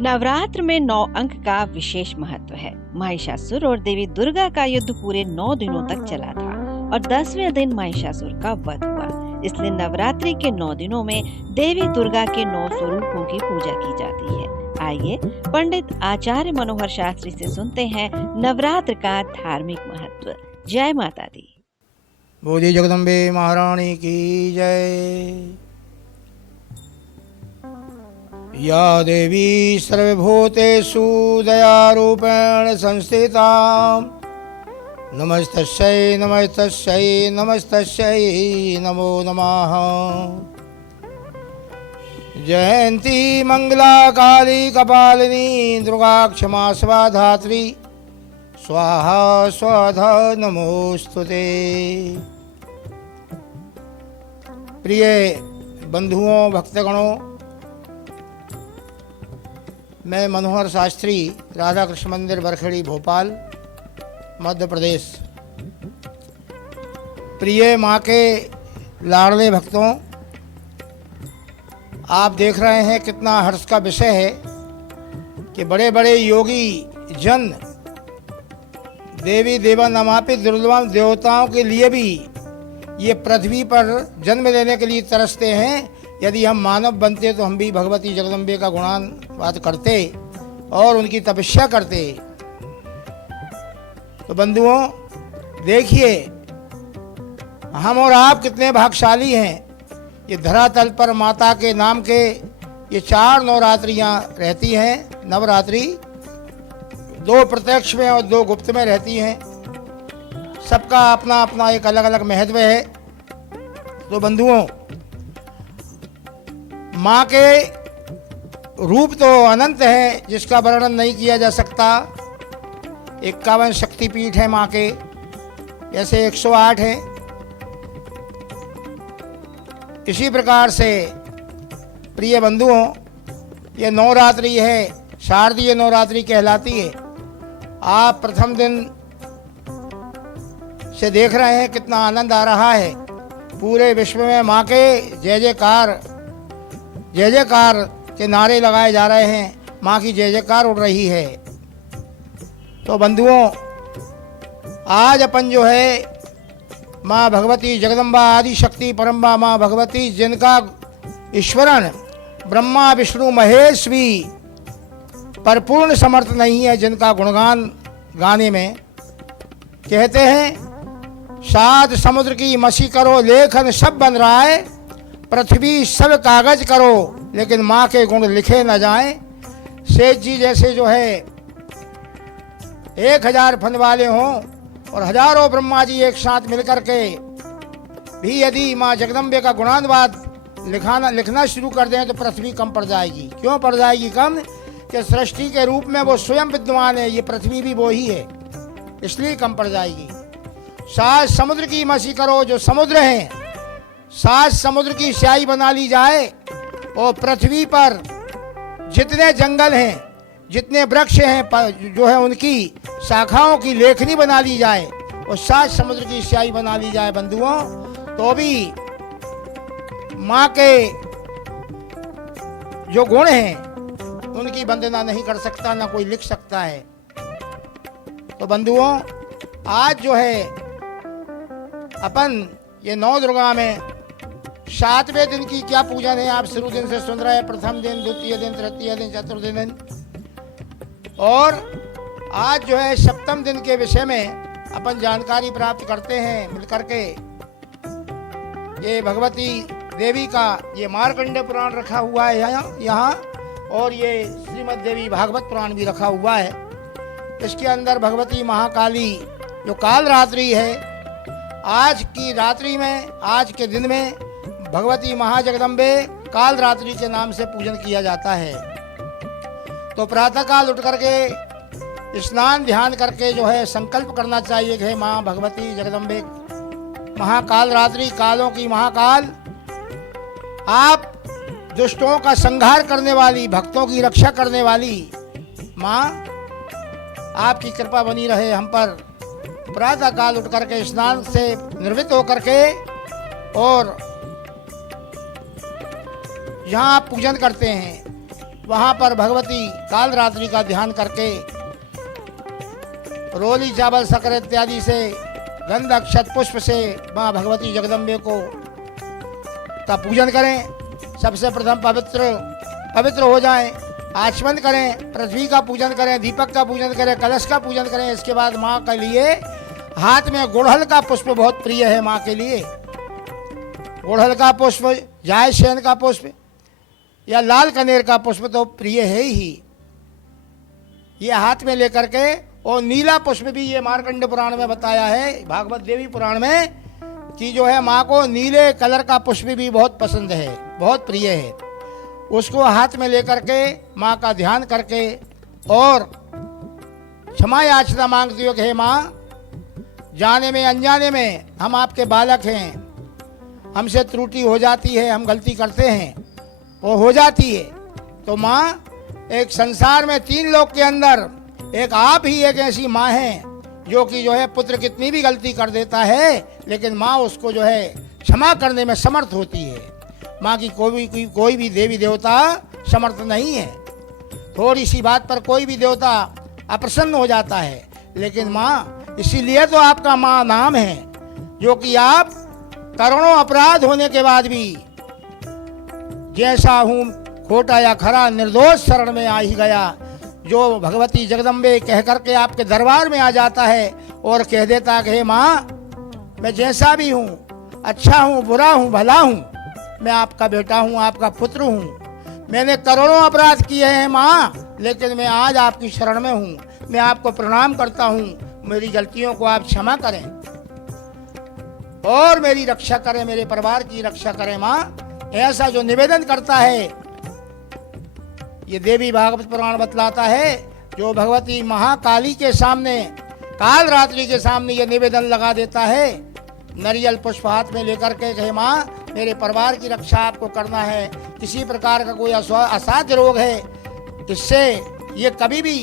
नवरात्र में 9 अंक का विशेष महत्व है। महिषासुर और देवी दुर्गा का युद्ध पूरे 9 दिनों तक चला था और 10वें दिन महिषासुर का वध हुआ। इसलिए नवरात्रि के 9 दिनों में देवी दुर्गा के 9 स्वरूपों की पूजा की जाती है। आइए पंडित आचार्य मनोहर शास्त्री से सुनते हैं नवरात्र का धार्मिक महत्व। जय माता दी। बोली जगदम्बे महारानी की जय। या देवी सर्वभूतेषु दयारूपेण संस्थिता नमस्तस्यै नमस्तस्यै नमस्तस्यै नमो नमः। जयंती मंगला काली कपालिनी दुर्गा क्षमा स्वा धात्री स्वाहा स्वधा नमोस्तुते। प्रिय बंधुओं भक्तगणों, मैं मनोहर शास्त्री, राधा कृष्ण मंदिर बरखेड़ी भोपाल मध्य प्रदेश। प्रिय माँ के लाडले भक्तों, आप देख रहे हैं कितना हर्ष का विषय है कि बड़े बड़े योगी जन देवी देवानमापि दुर्लभम देवताओं के लिए भी ये पृथ्वी पर जन्म लेने के लिए तरसते हैं। यदि हम मानव बनते तो हम भी भगवती जगदम्बे का गुणानुवाद करते और उनकी तपस्या करते। तो बंधुओं देखिए, हम और आप कितने भाग्यशाली हैं। ये धरातल पर माता के नाम के ये 4 नवरात्रियाँ रहती हैं। नवरात्रि 2 प्रत्यक्ष में और 2 गुप्त में रहती हैं। सबका अपना अपना एक अलग अलग महत्व है। तो बंधुओं, माँ के रूप तो अनंत है जिसका वर्णन नहीं किया जा सकता। 51 शक्तिपीठ है माँ के, जैसे 108 हैं। इसी प्रकार से प्रिय बंधुओं, ये नवरात्रि है, शारदीय नवरात्रि कहलाती है। आप प्रथम दिन से देख रहे हैं कितना आनंद आ रहा है। पूरे विश्व में माँ के जय जयकार के नारे लगाए जा रहे हैं। माँ की जय जयकार उड़ रही है। तो बंधुओं, आज अपन जो है माँ भगवती जगदम्बा आदि शक्ति परम्बा माँ भगवती, जिनका ईश्वरन ब्रह्मा विष्णु महेश भी परिपूर्ण समर्थ नहीं है, जिनका गुणगान गाने में कहते हैं, 7 समुद्र की मसी करो लेखन सब बन रहा है, पृथ्वी सब कागज करो लेकिन माँ के गुण लिखे न जाएं। सेठ जी जैसे जो है 1000 फन वाले हों और हजारों ब्रह्मा जी एक साथ मिलकर के भी यदि माँ जगदम्बे का गुणानुवाद लिखना शुरू कर दें तो पृथ्वी कम पड़ जाएगी। क्यों पड़ जाएगी कम? कि सृष्टि के रूप में वो स्वयं विद्यमान है, ये पृथ्वी भी वो ही है, इसलिए कम पड़ जाएगी। 7 समुद्र की मसी करो, जो समुद्र हैं 7 समुद्र की स्याही बना ली जाए और पृथ्वी पर जितने जंगल हैं, जितने वृक्ष हैं, जो है उनकी शाखाओं की लेखनी बना ली जाए और 7 समुद्र की स्याही बना ली जाए बंधुओं, तो भी माँ के जो गुण हैं उनकी वंदना नहीं कर सकता, ना कोई लिख सकता है। तो बंधुओं, आज जो है अपन ये 9 दुर्गा में 7वें दिन की क्या पूजन है आप शुरू दिन से सुन रहे हैं। प्रथम दिन, द्वितीय दिन, तृतीय दिन, चतुर्थ दिन और आज जो है सप्तम दिन के विषय में अपन जानकारी प्राप्त करते हैं मिलकर के। ये भगवती देवी का ये मार्कंडेय पुराण रखा हुआ है यहाँ और ये श्रीमद् देवी भागवत पुराण भी रखा हुआ है। इसके अंदर भगवती महाकाली जो काल रात्रि है, आज की रात्रि में, आज के दिन में भगवती महाजगदम्बे काल रात्रि के नाम से पूजन किया जाता है। तो प्रातःकाल उठ करके स्नान ध्यान करके जो है संकल्प करना चाहिए कि माँ भगवती जगदम्बे महाकाल रात्रि, कालों की महाकाल, आप दुष्टों का संहार करने वाली, भक्तों की रक्षा करने वाली माँ, आपकी कृपा बनी रहे हम पर। प्रातः काल उठ करके स्नान से निर्वृत्त होकर के और जहाँ आप पूजन करते हैं वहाँ पर भगवती कालरात्रि का ध्यान करके रोली चावल शक्कर इत्यादि से गंध अक्षत पुष्प से माँ भगवती जगदम्बे को का पूजन करें। सबसे प्रथम पवित्र हो जाएं, आचमन करें, पृथ्वी का पूजन करें, दीपक का पूजन करें, कलश का पूजन करें। इसके बाद माँ के लिए हाथ में गुड़हल का पुष्प बहुत प्रिय है। माँ के लिए गुड़हल का पुष्प, जायसेन का पुष्प या लाल कनेर का पुष्प तो प्रिय है ही। ये हाथ में लेकर के, और नीला पुष्प भी ये मार्कंड पुराण में बताया है, भागवत देवी पुराण में, कि जो है माँ को नीले कलर का पुष्प भी बहुत पसंद है, बहुत प्रिय है। उसको हाथ में लेकर के माँ का ध्यान करके और क्षमा याचना मांगती हो कि हे माँ, जाने में अनजाने में हम आपके बालक हैं, हमसे त्रुटि हो जाती है, हम गलती करते हैं, वो हो जाती है। तो माँ, एक संसार में 3 लोक के अंदर एक आप ही एक ऐसी माँ है जो कि जो है पुत्र कितनी भी गलती कर देता है, लेकिन माँ उसको जो है क्षमा करने में समर्थ होती है। माँ की कोई भी देवी देवता समर्थ नहीं है। थोड़ी सी बात पर कोई भी देवता अप्रसन्न हो जाता है, लेकिन माँ, इसीलिए तो आपका माँ नाम है, जो कि आप करोड़ों अपराध होने के बाद भी जैसा हूँ खोटा या खरा निर्दोष शरण में आ ही गया, जो भगवती जगदम्बे कह करके आपके दरबार में आ जाता है और कह देता कि हे माँ, मैं जैसा भी हूँ, अच्छा हूँ, बुरा हूँ, भला हूँ, मैं आपका बेटा हूँ, आपका पुत्र हूँ। मैंने करोड़ों अपराध किए हैं माँ, लेकिन मैं आज आपकी शरण में हूँ, मैं आपको प्रणाम करता हूँ। मेरी गलतियों को आप क्षमा करें और मेरी रक्षा करें, मेरे परिवार की रक्षा करें माँ। ऐसा जो निवेदन करता है, ये देवी भागवत पुराण बतलाता है, जो भगवती महाकाली के सामने, कालरात्रि के सामने ये निवेदन लगा देता है, नारियल पुष्प हाथ में लेकर के, कहे माँ, मेरे परिवार की रक्षा आपको करना है, किसी प्रकार का कोई असाध्य रोग है, इससे ये कभी भी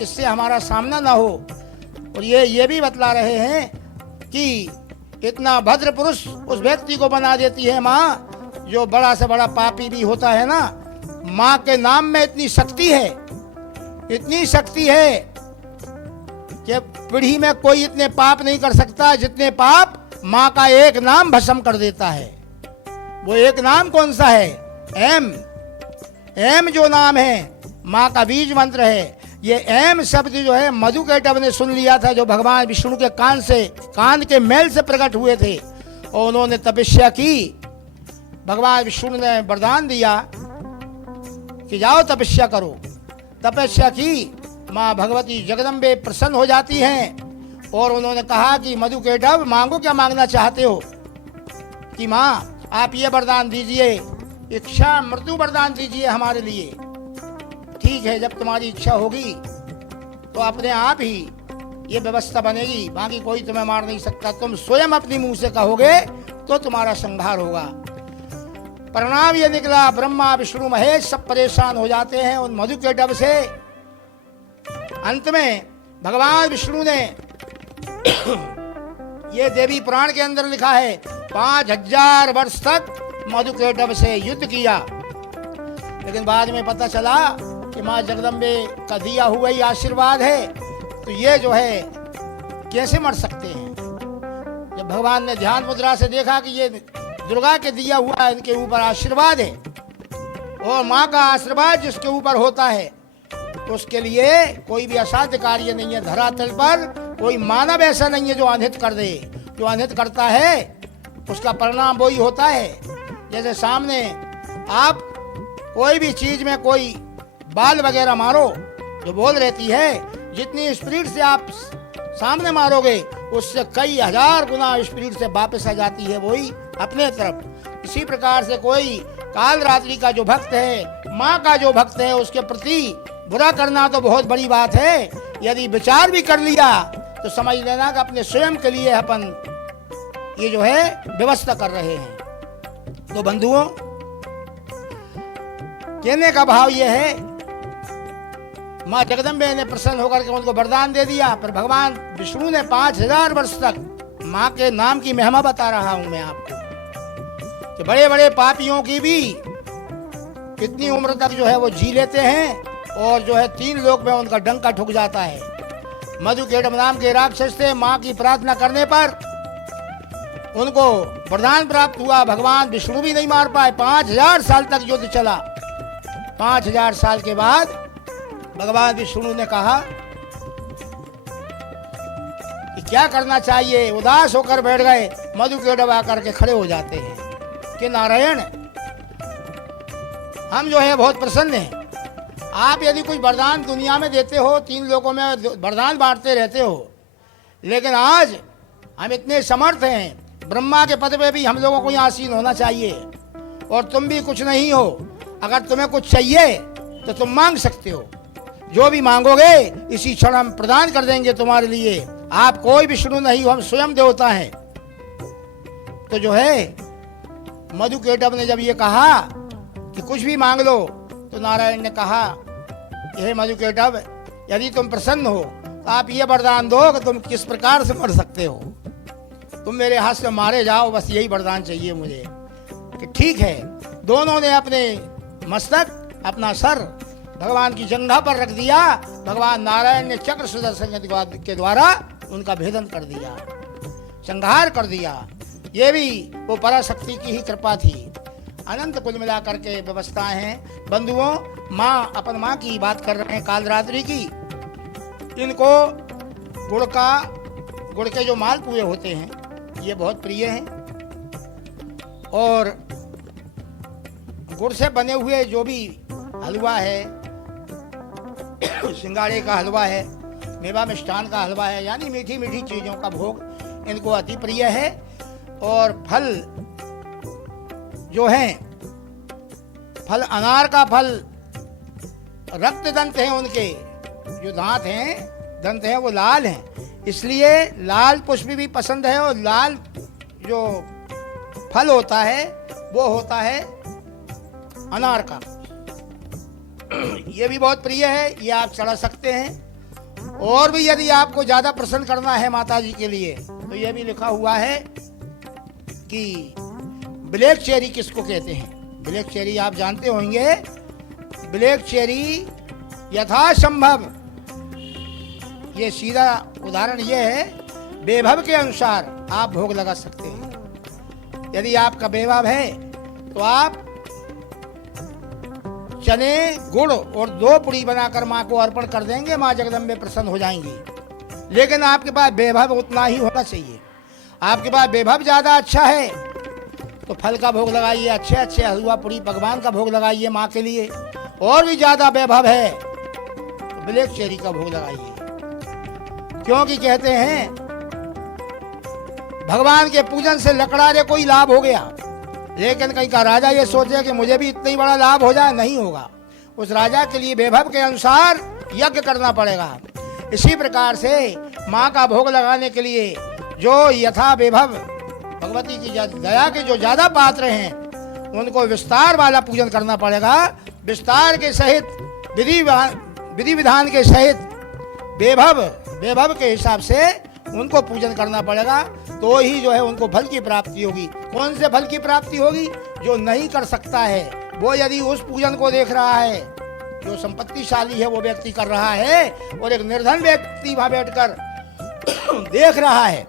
इससे हमारा सामना ना हो। और ये भी बतला रहे हैं कि इतना भद्र पुरुष उस व्यक्ति को बना देती है माँ, जो बड़ा से बड़ा पापी भी होता है ना। माँ के नाम में इतनी शक्ति है, इतनी शक्ति है कि पीढ़ी में कोई इतने पाप नहीं कर सकता जितने पाप माँ का एक नाम भस्म कर देता है। वो एक नाम कौन सा है? एम जो नाम है, माँ का बीज मंत्र है। ये एम शब्द जो है मधुकैटभ ने सुन लिया था, जो भगवान विष्णु के कान के मैल से प्रकट हुए थे, और उन्होंने तपस्या की। भगवान विष्णु ने वरदान दिया कि जाओ तपस्या करो। तपस्या की, माँ भगवती जगदम्बे प्रसन्न हो जाती हैं और उन्होंने कहा कि मधुकैटभ, मांगो, क्या मांगना चाहते हो? कि माँ, आप ये वरदान दीजिए, इच्छा मृत्यु वरदान दीजिए हमारे लिए। ठीक है, जब तुम्हारी इच्छा होगी तो अपने आप ही ये व्यवस्था बनेगी, बाकी कोई तुम्हें मार नहीं सकता। तुम स्वयं अपनी मुंह से कहोगे तो तुम्हारा संहार होगा। परिणाम ये निकला, ब्रह्मा विष्णु महेश सब परेशान हो जाते हैं उन मधुकैटभ से। अंत में भगवान विष्णु ने ये देवी पुराण के अंदर लिखा है, 5000 वर्ष तक मधुकैटभ से युद्ध किया, लेकिन बाद में पता चला कि माँ जगदम्बे का दिया हुआ ही आशीर्वाद है, तो ये जो है कैसे मर सकते हैं। जब भगवान ने ध्यान मुद्रा से देखा कि ये दुर्गा के दिया हुआ इनके ऊपर आशीर्वाद है, और माँ का आशीर्वाद जिसके ऊपर होता है तो उसके लिए कोई भी असाध्य कार्य नहीं है। धरातल पर कोई मानव ऐसा नहीं है जो अनहित कर दे। जो अनहित करता है उसका परिणाम वही होता है। जैसे सामने आप कोई भी चीज में कोई बाल वगैरह मारो, जो बोल रहती है, जितनी स्पीड से आप सामने मारोगे उससे कई हजार गुना स्पीड से वापस आ जाती है वही अपने तरफ। इसी प्रकार से कोई कालरात्रि का जो भक्त है, माँ का जो भक्त है, उसके प्रति बुरा करना तो बहुत बड़ी बात है। यदि विचार भी कर लिया तो समझ लेना कि अपने स्वयं के लिए अपन ये जो है व्यवस्था कर रहे हैं। तो बंधुओं, कहने का भाव ये है, माँ जगदम्बे ने प्रसन्न होकर के उनको वरदान दे दिया, पर भगवान विष्णु ने 5000 वर्ष तक माँ के नाम की महिमा बता रहा हूं मैं आपको, कि बड़े बड़े पापियों की भी कितनी उम्र तक जो है वो जी लेते हैं और जो है 3 लोक में उनका डंका ठुक जाता है। मधुकेटभ नाम के राक्षस थे। माँ की प्रार्थना करने पर उनको वरदान प्राप्त हुआ। भगवान विष्णु भी नहीं मार पाए। 5000 साल तक युद्ध चला। 5000 साल के बाद भगवान विष्णु ने कहा कि क्या करना चाहिए। उदास होकर बैठ गए। मधुकेटभ आकर के खड़े हो जाते हैं कि नारायण, हम जो है बहुत प्रसन्न हैं। आप यदि कुछ वरदान दुनिया में देते हो, 3 लोगों में वरदान बांटते रहते हो, लेकिन आज हम इतने समर्थ हैं, ब्रह्मा के पद पे भी हम लोगों को यहाँ आसीन होना चाहिए और तुम भी कुछ नहीं हो। अगर तुम्हें कुछ चाहिए तो तुम मांग सकते हो। जो भी मांगोगे इसी क्षण हम प्रदान कर देंगे तुम्हारे लिए। आप कोई विष्णु नहीं हो, हम स्वयं देवता हैं। तो जो है मधुकेटभ ने जब ये कहा कि कुछ भी मांग लो, तो नारायण ने कहा, हे मधुकेटभ, यदि तुम प्रसन्न हो तो आप ये वरदान दो कि तुम किस प्रकार से मर सकते हो। तुम मेरे हाथ से मारे जाओ, बस यही वरदान चाहिए मुझे। कि ठीक है। दोनों ने अपने मस्तक, अपना सर भगवान की जंघा पर रख दिया। भगवान नारायण ने चक्र सुदर्शन के द्वारा उनका भेदन कर दिया, संहार कर दिया। ये भी वो पराशक्ति की ही कृपा थी। अनंत कुल मिलाकर के व्यवस्थाएं हैं। बंधुओं, माँ अपन माँ की बात कर रहे हैं, कालरात्रि की। इनको गुड़ के जो मालपुए होते हैं ये बहुत प्रिय हैं। और गुड़ से बने हुए जो भी हलवा है, सिंगाड़े का हलवा है, मेवा मिष्ठान का हलवा है, यानी मीठी मीठी चीज़ों का भोग इनको अति प्रिय है। और फल जो हैं, फल अनार का फल, रक्त दंत हैं उनके, जो दांत हैं, दंत हैं, वो लाल हैं, इसलिए लाल पुष्प भी पसंद है। और लाल जो फल होता है वो होता है अनार का। ये भी बहुत प्रिय है, ये आप चढ़ा सकते हैं। और भी यदि आपको ज़्यादा प्रसन्न करना है माता जी के लिए, तो ये भी लिखा हुआ है कि ब्लैक चेरी किसको कहते हैं। ब्लैक चेरी आप जानते होंगे। ब्लैक चेरी यथासंभव, ये सीधा उदाहरण ये है, वैभव के अनुसार आप भोग लगा सकते हैं। यदि आपका वैभव है तो आप चने, गुड़ और 2 पुड़ी बनाकर माँ को अर्पण कर देंगे। माँ जगदम्बे प्रसन्न हो जाएंगी। लेकिन आपके पास वैभव उतना ही होना चाहिए। आपके पास वैभव ज़्यादा अच्छा है तो फल का भोग लगाइए, अच्छे अच्छे हलवा पूड़ी पकवान का भोग लगाइए माँ के लिए। और भी ज़्यादा वैभव है तो ब्लैक चेरी का भोग लगाइए। क्योंकि कहते हैं भगवान के पूजन से लकड़ारे को ही लाभ हो गया, लेकिन कहीं का राजा ये सोचे कि मुझे भी इतना ही बड़ा लाभ हो जाए, नहीं होगा। उस राजा के लिए वैभव के अनुसार यज्ञ करना पड़ेगा। इसी प्रकार से माँ का भोग लगाने के लिए जो यथा वैभव, भगवती की दया के जो ज्यादा पात्र हैं, उनको विस्तार वाला पूजन करना पड़ेगा। विस्तार के सहित, विधि विधान के सहित, वैभव के हिसाब से उनको पूजन करना पड़ेगा। तो ही जो है उनको फल की प्राप्ति होगी। कौन से फल की प्राप्ति होगी? जो नहीं कर सकता है वो यदि उस पूजन को देख रहा है, जो संपत्तिशाली है वो व्यक्ति कर रहा है, और एक निर्धन व्यक्ति वहां बैठकर देख रहा है,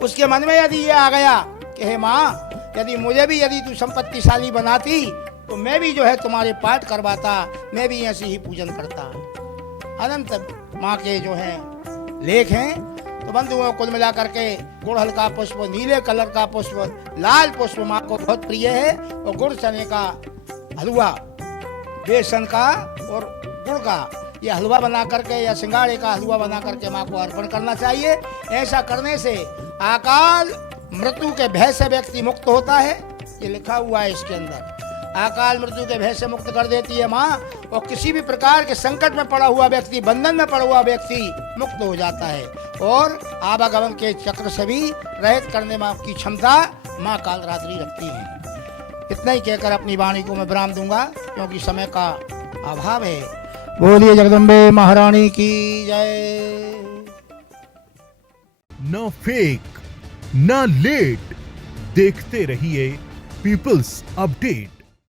उसके मन में यदि ये आ गया कि हे माँ, यदि तू संपत्तिशाली बनाती तो मैं भी जो है तुम्हारे पाठ करवाता, मैं भी ऐसे ही पूजन करता। अनंत माँ के जो है लेख हैं। तो बंधुओं, कुल मिलाकर के गुड़हल का पुष्प, नीले कलर का पुष्प, लाल पुष्प माँ को बहुत प्रिय है। और गुड़ चने का हलवा, बेसन का और गुड़ का ये हलवा बना करके या सिंगाड़े का हलवा बना करके माँ को अर्पण करना चाहिए। ऐसा करने से अकाल मृत्यु के भय से व्यक्ति मुक्त होता है। ये लिखा हुआ है इसके अंदर। अकाल मृत्यु के भय से मुक्त कर देती है माँ, और किसी भी प्रकार के संकट में पड़ा हुआ व्यक्ति, बंधन में पड़ा हुआ व्यक्ति मुक्त हो जाता है। और आवागमन के चक्र से भी रहित करने की क्षमता माँ कालरात्रि रखती है। इतना ही कहकर अपनी वाणी को मैं विराम दूंगा, क्योंकि समय का अभाव है। बोलिए जगदम्बे महारानी की जय। न फेक न लेट, देखते रहिए पीपल्स अपडेट।